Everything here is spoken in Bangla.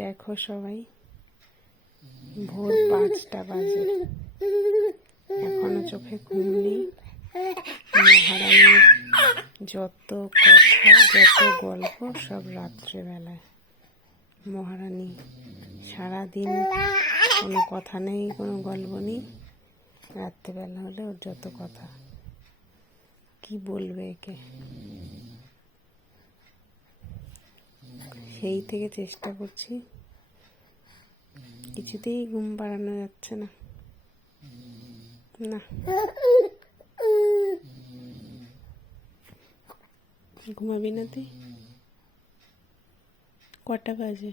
দেখো সবাই, ভোর 5টা বাজে, এখনো চোখে ঘুম নেই। মহারানীর যত কথা, যত গল্প সব রাত্রেবেলায়। মহারানী সারাদিন কোনো কথা নেই, কোনো গল্প নেই, রাত্রেবেলা হলে ওর যত কথা। কি বলবে একে? সেই থেকে চেষ্টা করছি, কিছুতেই ঘুম পাড়ানো যাচ্ছে না। না, ঘুমাবি না তুই? কটা বাজে?